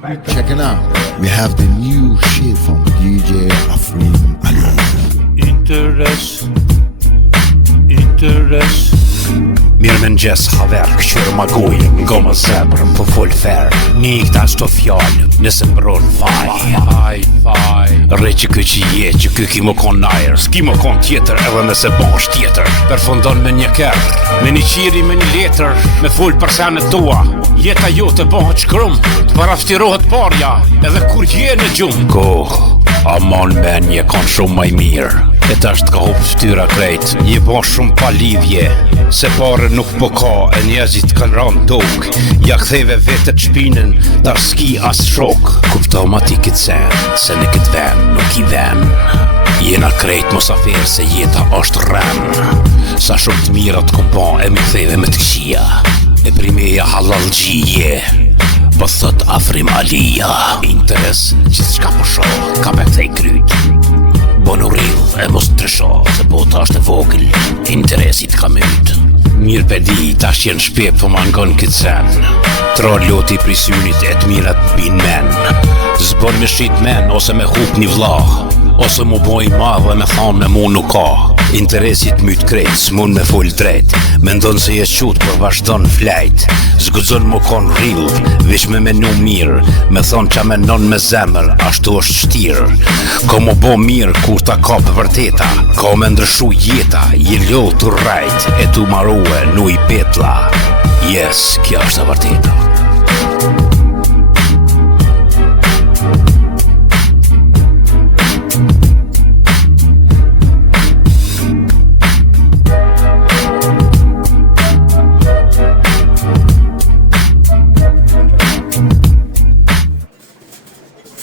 Check it out. We have the new shit from DJ Afrim Alonso. Interes Mirë më nxes haver, këqyrë ma gojë, nga më zebrë, po full fair. Një këta qëto fjallë, nëse mbron faj Re që kë që je, që kë ki më kon najer, s'ki më kon tjetër, edhe nëse bash tjetër. Përfundon me një kërë, me një qiri, me një letër, me full për senet tua. Jeta jo të bëhët shkrum, të paraftirohet parja, edhe kur je në gjumë. Kohë, aman men je kon shumë maj mirë. E tash t'ka hop ftyra krejt, je bo shumë pa lidhje, se pare nuk po ka, e njerëzit kanë ranë dok. Ja ktheve vetet shpinën, tash s'ki as shok. Kupto ma ti këtë sen, se në këtë ven nuk I ven. Jena krejt mosafir se jeta është ren. Sa shumë të mirat kom ba e mi ktheve me të këshia. E primeja halal gjije, po thot Afrim Alia. Interes gjithë shka po shoh, ka me kthej kryt. Bono rill e mos ndrysho, se bota është e vogël, interesit ka myt. Mirë pedi, tash jenë shpep, po ma ngon këtë sen. Tra loti pri synit e t'mirat bin men. Zbon me shit men, ose me hup një vlla, ose mu boj madhe me than me mu nuk ka. Interesit myt krejt, s'mun me full drejt. Mendon se je qut, por vazhdon flejt. Zgudzon mu kon rill, vish me menu mirë. Me thon qa menon me zemër, ashtu është shtirë. Ko mu bo mirë kur ta ka për vërteta. Ka me ndryshu jeta, je ljo të rajt. E tu marue, nu I petla. Yes, kjo është e vërteta.